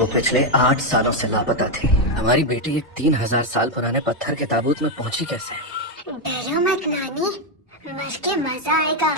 वो पिछले 8 सालों से लापता थी। हमारी बेटी एक 3000 साल पुराने पत्थर के ताबूत में पहुंची कैसे? डरो मत नानी, मर के मजा आएगा।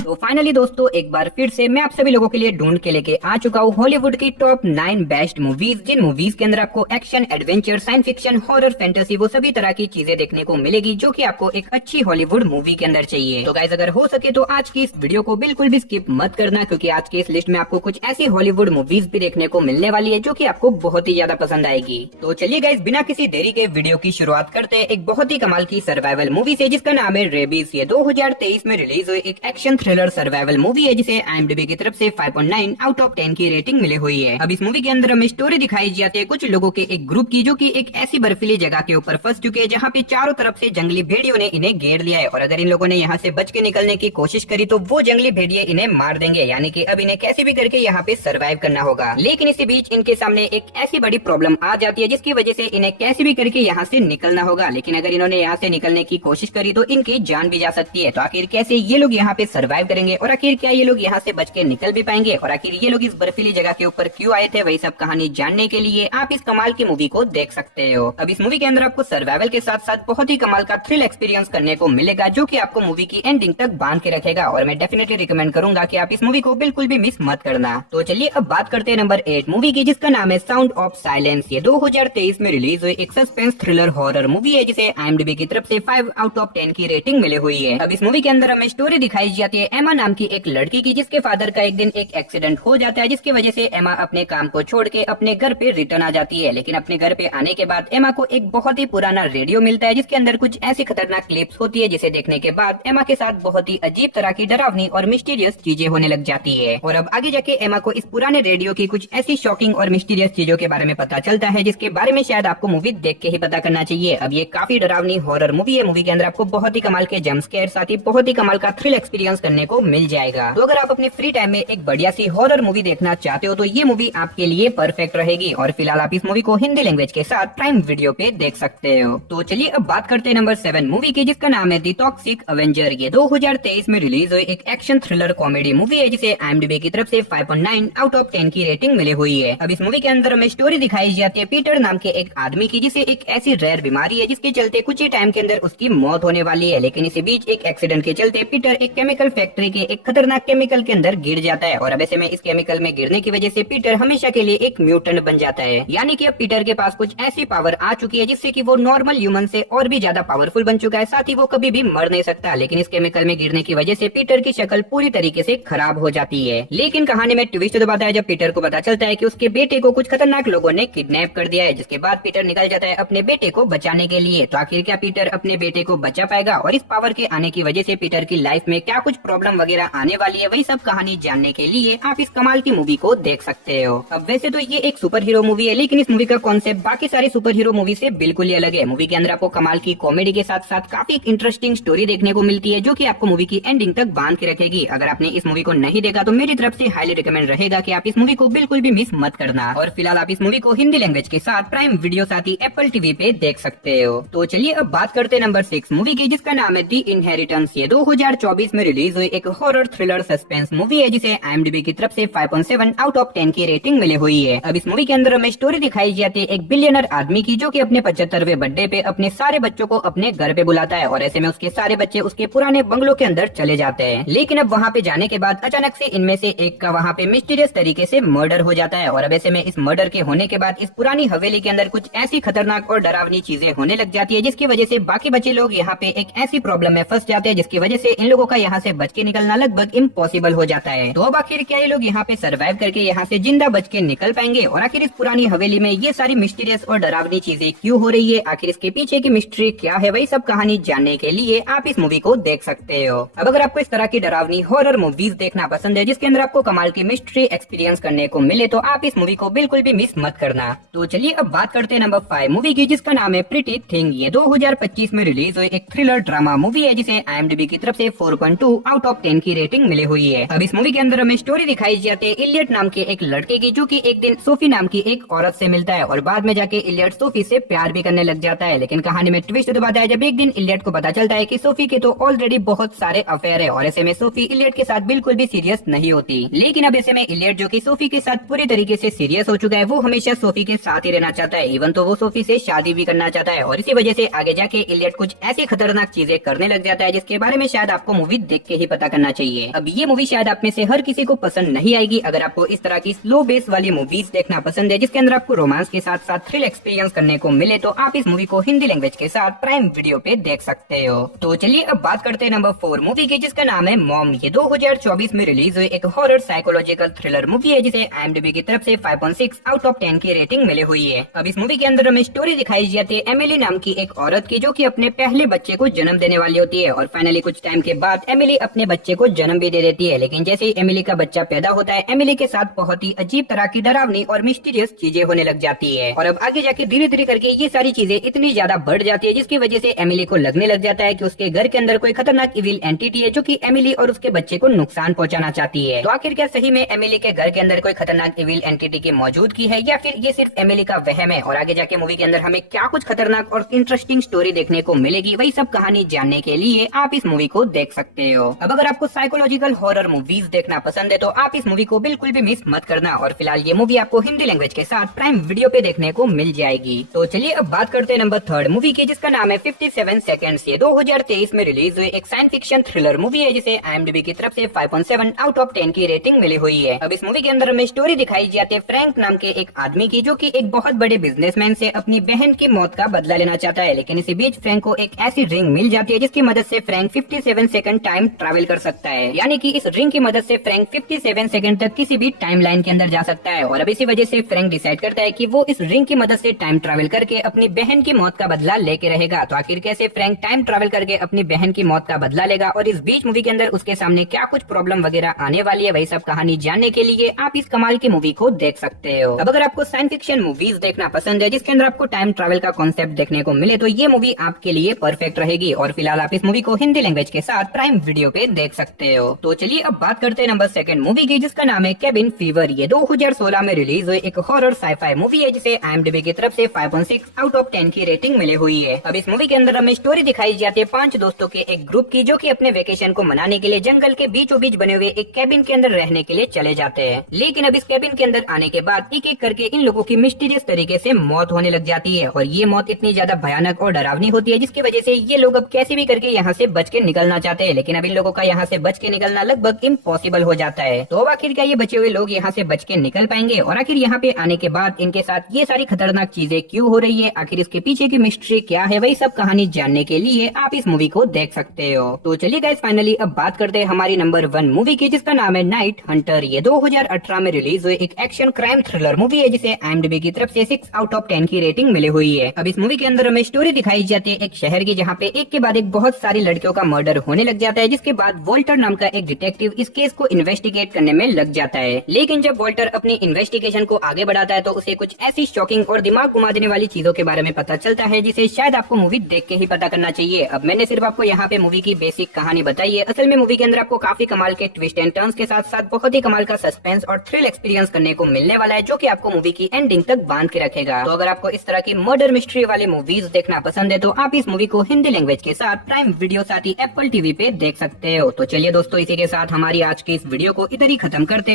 तो फाइनली दोस्तों एक बार फिर से मैं आप सभी लोगों के लिए ढूंढ के लेके आ चुका हूँ हॉलीवुड की टॉप 9 बेस्ट मूवीज, जिन मूवीज के अंदर आपको action, adventure, science fiction, horror, fantasy वो सभी तरह की चीजें देखने को मिलेगी जो कि आपको एक अच्छी हॉलीवुड मूवी के अंदर चाहिए। तो गाइस अगर हो सके तो आज की इस वीडियो को बिल्कुल भी स्किप मत करना, क्योंकि आज की इस लिस्ट में आपको कुछ ऐसी हॉलीवुड मूवीज भी देखने को मिलने वाली है जो की आपको बहुत ही ज्यादा पसंद आएगी। तो चलिए गाइस बिना किसी देरी के वीडियो की शुरुआत करते हैं एक बहुत ही कमाल की सर्वाइवल मूवी से, जिसका नाम है रेबीज। ये 2023 में रिलीज हुई एक एक्शन थ्रिलर सर्वाइवल मूवी है जिसे IMDb की तरफ से 5.9 आउट ऑफ 10 की रेटिंग मिली हुई है। अब इस मूवी के अंदर हमें स्टोरी दिखाई जाती है कुछ लोगों के एक ग्रुप की, जो कि एक ऐसी बर्फीली जगह के ऊपर फंस चुके हैं जहाँ पे चारों तरफ से जंगली भेड़ियों ने इन्हें घेर लिया है, और अगर इन लोगों ने यहाँ से बच के निकलने की कोशिश करी तो वो जंगली भेड़िए इन्हें मार देंगे, यानी कि अब इन्हें कैसे भी करके यहाँ पे सर्वाइव करना होगा। लेकिन इसी बीच इनके सामने एक ऐसी बड़ी प्रॉब्लम आ जाती है जिसकी वजह से इन्हें कैसे भी करके यहाँ से निकलना होगा। लेकिन अगर इन्होंने यहाँ से निकलने की कोशिश करी तो इनकी जान भी जा सकती है। तो आखिर कैसे ये लोग यहाँ पे सर्वाइव करेंगे, और आखिर क्या ये लोग यहाँ से बच के निकल भी पाएंगे, और आखिर ये लोग इस बर्फीली जगह के ऊपर क्यों आए थे, वही सब कहानी जानने के लिए आप इस कमाल की मूवी को देख सकते हो। अब इस मूवी के अंदर आपको सर्वाइवल के साथ साथ बहुत ही कमाल का थ्रिल एक्सपीरियंस करने को मिलेगा जो कि आपको मूवी की एंडिंग तक बांध के रखेगा, और मैं डेफिनेटली रिकमेंड करूंगा कि आप इस मूवी को बिल्कुल भी मिस मत करना। तो चलिए अब बात करते हैं नंबर 8 मूवी की, जिसका नाम है साउंड ऑफ साइलेंस। ये 2023 में रिलीज हुई एक सस्पेंस थ्रिलर हॉरर मूवी है जिसे IMDb की तरफ से 5 आउट ऑफ 10 की रेटिंग मिली हुई है। अब इस मूवी के अंदर हमें स्टोरी दिखाई जाती है एमा नाम की एक लड़की की, जिसके फादर का एक दिन एक एक्सीडेंट हो जाता है, जिसकी वजह से एमा अपने काम को छोड़ के अपने घर पे रिटर्न आ जाती है। लेकिन अपने घर पे आने के बाद एमा को एक बहुत ही पुराना रेडियो मिलता है जिसके अंदर कुछ ऐसी खतरनाक क्लिप्स होती है, जिसे देखने के बाद एमा के साथ बहुत ही अजीब तरह की डरावनी और मिस्टीरियस चीजें होने लग जाती है। और अब आगे जाके एमा को इस पुराने रेडियो की कुछ ऐसी शॉकिंग और मिस्टीरियस चीजों के बारे में पता चलता है जिसके बारे में शायद आपको मूवी देख के ही पता करना चाहिए। अब ये काफी डरावनी हॉरर मूवी है। मूवी के अंदर आपको बहुत ही कमाल के जंप स्केयर साथ ही बहुत ही कमाल का थ्रिल एक्सपीरियंस करने को मिल जाएगा। तो अगर आप अपने फ्री टाइम में एक बढ़िया सी हॉरर मूवी देखना चाहते हो तो ये मूवी आपके लिए परफेक्ट रहेगी। और फिलहाल आप इस मूवी को हिंदी लैंग्वेज के साथ प्राइम वीडियो पे देख सकते हो। तो चलिए अब बात करते हैं नंबर 7 मूवी की, जिसका नाम है द टॉक्सिक अवेंजर। ये 2023 में रिलीज हुई एक एक्शन थ्रिलर कॉमेडी मूवी है जिसे IMDb की तरफ से 5.9 आउट ऑफ 10 की रेटिंग मिली हुई है। अब इस मूवी के अंदर हमें स्टोरी दिखाई जाती है पीटर नाम के एक आदमी की, जिसे एक ऐसी रेयर बीमारी है जिसके चलते कुछ ही टाइम के अंदर उसकी मौत होने वाली है। लेकिन इसी बीच एक एक्सीडेंट के चलते पीटर एक केमिकल फैक्ट्री के एक खतरनाक केमिकल के अंदर गिर जाता है, और अब ऐसे में इस केमिकल में गिरने की वजह से पीटर हमेशा के लिए एक म्यूटेंट बन जाता है। यानी कि अब पीटर के पास कुछ ऐसी पावर आ चुकी है जिससे कि वो नॉर्मल ह्यूमन से और भी ज्यादा पावरफुल बन चुका है, साथ ही वो कभी भी मर नहीं सकता। लेकिन इस केमिकल में गिरने की वजह से पीटर की शक्ल पूरी तरीके से खराब हो जाती है। लेकिन कहानी में ट्विस्ट दबाता है जब पीटर को पता चलता है कि उसके बेटे को कुछ खतरनाक लोगों ने किडनैप कर दिया है, जिसके बाद पीटर निकल जाता है अपने बेटे को बचाने के लिए। तो आखिर क्या पीटर अपने बेटे को बचा पाएगा, और इस पावर के आने की वजह से पीटर की लाइफ में क्या कुछ प्रॉब्लम वगैरह आने वाली है, वही सब कहानी जानने के लिए आप इस कमाल की मूवी को देख सकते हो। अब वैसे तो ये एक सुपर हीरो मूवी है, लेकिन इस मूवी का कॉन्सेप्ट बाकी सारी सुपर हीरो मूवी से बिल्कुल ही अलग है। मूवी के अंदर आपको कमाल की कॉमेडी के साथ साथ काफी इंटरेस्टिंग स्टोरी देखने को मिलती है जो कि आपको मूवी की एंडिंग तक बांध के रखेगी। अगर आपने इस मूवी को नहीं देखा तो मेरी तरफ से हाईली रिकमेंड रहेगा कि आप इस मूवी को बिल्कुल भी मिस मत करना। और फिलहाल आप इस मूवी को हिंदी लैंग्वेज के साथ प्राइम वीडियो साथ ही एप्पल टीवी पे देख सकते हो। तो चलिए अब बात करते हैं नंबर 6 मूवी की, जिसका नाम है द इनहेरिटेंस। ये 2024 में रिलीज हुई एक हॉरर थ्रिलर सस्पेंस मूवी है जिसे IMDb की तरफ से 5.7 आउट ऑफ 10 की रेटिंग मिली हुई है। अब इस मूवी के अंदर हमें स्टोरी दिखाई जाती है एक बिलियनर आदमी की, जो कि अपने 75वें बर्थडे पे अपने सारे बच्चों को अपने घर पे बुलाता है, और ऐसे में उसके सारे बच्चे उसके पुराने बंगलों के अंदर चले जाते हैं। लेकिन अब वहाँ पे जाने के बाद अचानक से इनमें से एक का वहाँ पे मिस्टीरियस तरीके से मर्डर हो जाता है, और अब ऐसे में इस मर्डर के होने के बाद इस पुरानी हवेली के अंदर कुछ ऐसी खतरनाक और डरावनी चीजें होने लग जाती है, जिसकी वजह से बाकी बच्चे लोग यहाँ पे एक ऐसी प्रॉब्लम में फंस जाते हैं जिसकी वजह से इन लोगों का यहाँ से बच के निकलना लगभग इम्पॉसिबल हो जाता है। तो अब आखिर क्या ये लोग यहाँ पे सर्वाइव करके यहाँ से जिंदा बच के निकल पाएंगे, और आखिर इस पुरानी हवेली में ये सारी मिस्टीरियस और डरावनी चीजें क्यों हो रही है, आखिर इसके पीछे की मिस्ट्री क्या है, वही सब कहानी जानने के लिए आप इस मूवी को देख सकते हो। अब अगर आपको इस तरह की डरावनी हॉरर मूवीज देखना पसंद है जिसके अंदर आपको कमाल की मिस्ट्री एक्सपीरियंस करने को मिले, तो आप इस मूवी को बिल्कुल भी मिस मत करना। तो चलिए अब बात करते हैं नंबर 5 मूवी की, जिसका नाम है प्रीटी थिंग। ये 2025 में रिलीज हुई एक थ्रिलर ड्रामा मूवी है जिसे IMDb IMDb की तरफ से 4.2 आउट ऑफ 10 की रेटिंग मिली हुई है। अब इस मूवी के अंदर हमें स्टोरी दिखाई जाती है इलियट नाम के एक लड़के की, जो कि एक दिन सोफी नाम की एक औरत से मिलता है और बाद में जाके इलियट सोफी से प्यार भी करने लग जाता है। लेकिन कहानी में ट्विस्ट तो आता है जब एक दिन इलियट को पता चलता है कि सोफी के तो ऑलरेडी बहुत सारे अफेयर है और ऐसे में सोफी इलियट के साथ बिल्कुल भी सीरियस नहीं होती। लेकिन अब ऐसे में इलियट, जो कि सोफी के साथ पूरी तरीके से सीरियस हो चुका है, वो हमेशा सोफी के साथ ही रहना चाहता है। इवन तो वो सोफी से शादी भी करना चाहता है और इसी वजह से आगे जाके इलियट कुछ ऐसी खतरनाक चीजें करने लग जाता है जिसके बारे में शायद आपको मूवी देख के ही पता करना चाहिए। अब ये मूवी शायद आप में से हर किसी को पसंद नहीं आएगी। अगर आपको इस तरह की स्लो बेस वाली मूवीज देखना पसंद है जिसके अंदर आपको रोमांस के साथ साथ थ्रिल एक्सपीरियंस करने को मिले, तो आप इस मूवी को हिंदी लैंग्वेज के साथ प्राइम वीडियो पे देख सकते हो। तो चलिए अब बात करते हैं नंबर 4 मूवी की, जिसका नाम है मॉम। ये 2024 में रिलीज हुई एक हॉरर साइकोलॉजिकल थ्रिलर मूवी है जिसे IMDb की तरफ से 5.6 आउट ऑफ 10 की रेटिंग मिली हुई है। अब इस मूवी के अंदर हमें स्टोरी दिखाई जाती है एमिली नाम की एक औरत की, जो कि अपने पहले बच्चे को जन्म देने वाली होती है और फाइनली कुछ टाइम के बाद एमिली अपने बच्चे को जन्म भी दे देती है। लेकिन जैसे ही एमिली का बच्चा पैदा होता है, एमिली के साथ बहुत ही अजीब तरह की डरावनी और मिस्टीरियस चीजें होने लग जाती है और अब आगे जाके धीरे धीरे करके ये सारी चीजें इतनी ज्यादा बढ़ जाती है जिसकी वजह से एमिली को लगने लग जाता है कि उसके घर के अंदर कोई खतरनाक इविल एंटिटी है जो कि एमिली और उसके बच्चे को नुकसान पहुंचाना चाहती है। तो आखिर क्या सही में एमिली के घर के अंदर कोई खतरनाक इविल एंटिटी की मौजूदगी है या फिर ये सिर्फ एमिली का वहम है? और आगे जाके मूवी के अंदर हमें क्या कुछ खतरनाक और इंटरेस्टिंग स्टोरी देखने को मिलेगी, वही सब कहानी जानने के लिए आप इस मूवी को देख सकते हो। अब अगर आपको साइकोलॉजिकल हॉरर मूवीज देखना पसंद है तो आप इस मूवी को बिल्कुल भी मिस मत करना। और फिलहाल ये मूवी आपको हिंदी लैंग्वेज के साथ प्राइम वीडियो पे देखने को मिल जाएगी। तो चलिए अब बात करते हैं नंबर 3 मूवी की, जिसका नाम है 57 सेकंड्स। ये 2023 में रिलीज हुई एक साइंस फिक्शन थ्रिलर मूवी है जिसे IMDb की तरफ से 5.7 आउट ऑफ 10 की रेटिंग मिली हुई है। अब इस मूवी के अंदर हमें स्टोरी दिखाई जाती है फ्रैंक नाम के एक आदमी की, जो कि एक बहुत बड़े बिजनेसमैन से अपनी बहन की मौत का बदला लेना चाहता है। लेकिन इसी बीच फ्रैंक को एक ऐसी रिंग मिल जाती है जिसकी मदद से फ्रैंक 57 सेकंड टाइम ट्रैवल कर सकता है। यानी कि इस रिंग की मदद से फ्रैंक 57 सेकंड तक किसी भी टाइम लाइन के अंदर जा सकता है। और अब इसी वजह से फ्रैंक डिसाइड करता है कि वो इस रिंग की मदद से टाइम ट्रैवल करके अपनी बहन की मौत का बदला लेके रहेगा। तो आखिर कैसे फ्रैंक टाइम ट्रैवल करके अपनी बहन की मौत का बदला लेगा और इस बीच मूवी के अंदर उसके सामने क्या कुछ प्रॉब्लम वगैरह आने वाली है, वही सब कहानी जानने के लिए आप इस कमाल की मूवी को देख सकते हो। अब अगर आपको साइंस फिक्शन मूवीज देखना पसंद है जिसके अंदर आपको टाइम ट्रैवल का कॉन्सेप्ट देखने को मिले, तो ये मूवी आपके लिए परफेक्ट रहेगी। और फिलहाल आप इस मूवी को हिंदी लैंग्वेज के साथ प्राइम वीडियो पे देख सकते हो। तो चलिए अब बात करते हैं नंबर 2 मूवी की, जिसका नाम है केबिन फीवर। ये 2016 में रिलीज हुई एक हॉरर साइफाई मूवी है जिसे IMDb की तरफ से 5.6 आउट ऑफ 10 की रेटिंग मिली हुई है। अब इस मूवी के अंदर हमें स्टोरी दिखाई जाती है 5 दोस्तों के एक ग्रुप की, जो कि अपने वेकेशन को मनाने के लिए जंगल के बीचों बीच बने हुए एक केबिन के अंदर रहने के लिए चले जाते हैं। लेकिन अब इस केबिन के अंदर आने के बाद एक एक करके इन लोगों की मिस्टीरियस तरीके से मौत होने लग जाती है और ये मौत इतनी ज्यादा भयानक और डरावनी होती है जिसकी वजह से ये लोग अब कैसे भी करके यहाँ से बच के निकलना चाहते हैं। लेकिन अब इन लोगों का यहाँ से बच के निकलना लगभग इम्पॉसिबल हो जाता है। तो अब आखिर क्या ये बचे हुए लोग यहाँ से बच के निकल पाएंगे? और आखिर यहाँ पे आने के बाद इनके साथ ये सारी खतरनाक चीजें क्यों हो रही है, आखिर इसके पीछे की मिस्ट्री क्या है, वही सब कहानी जानने के लिए आप इस मूवी को देख सकते हो। तो चलिए गाइस फाइनली अब बात करते हैं हमारी नंबर 1 मूवी की, जिसका नाम है नाइट हंटर। ये 2018 में रिलीज हुई एक एक्शन क्राइम थ्रिलर मूवी है जिसे IMDb की तरफ से 6 आउट ऑफ 10 की रेटिंग मिली हुई है। अब इस मूवी के अंदर हमें स्टोरी दिखाई जाती है एक शहर की, जहाँ पे एक के बाद एक बहुत सारी लड़कियों का मर्डर होने लग जाता है, जिसके बाद वॉल्टर नाम का एक डिटेक्टिव इस केस को इन्वेस्टिगेट करने में लग जाता है। लेकिन जब वॉल्टर अपनी इन्वेस्टिगेशन को आगे बढ़ाता है तो उसे कुछ ऐसी शॉकिंग और दिमाग घुमा देने वाली चीजों के बारे में पता चलता है जिसे शायद आपको मूवी देख के ही पता करना चाहिए। अब मैंने सिर्फ आपको यहाँ पे मूवी की बेसिक कहानी बताई है। असल में मूवी के अंदर आपको काफी कमाल के ट्विस्ट एंड टर्न्स के साथ साथ बहुत ही कमाल का सस्पेंस और थ्रिल एक्सपीरियंस करने को मिलने वाला है, जो कि आपको मूवी की एंडिंग तक बांध के रखेगा। तो अगर आपको इस तरह की मर्डर मिस्ट्री वाली मूवीज देखना पसंद है तो आप इस मूवी को हिंदी लैंग्वेज के साथ प्राइम वीडियो साथ ही एप्पल टीवी पे देख सकते हो। तो चलिए दोस्तों, इसी के साथ हमारी आज की इस वीडियो को इधर ही खत्म करते हैं।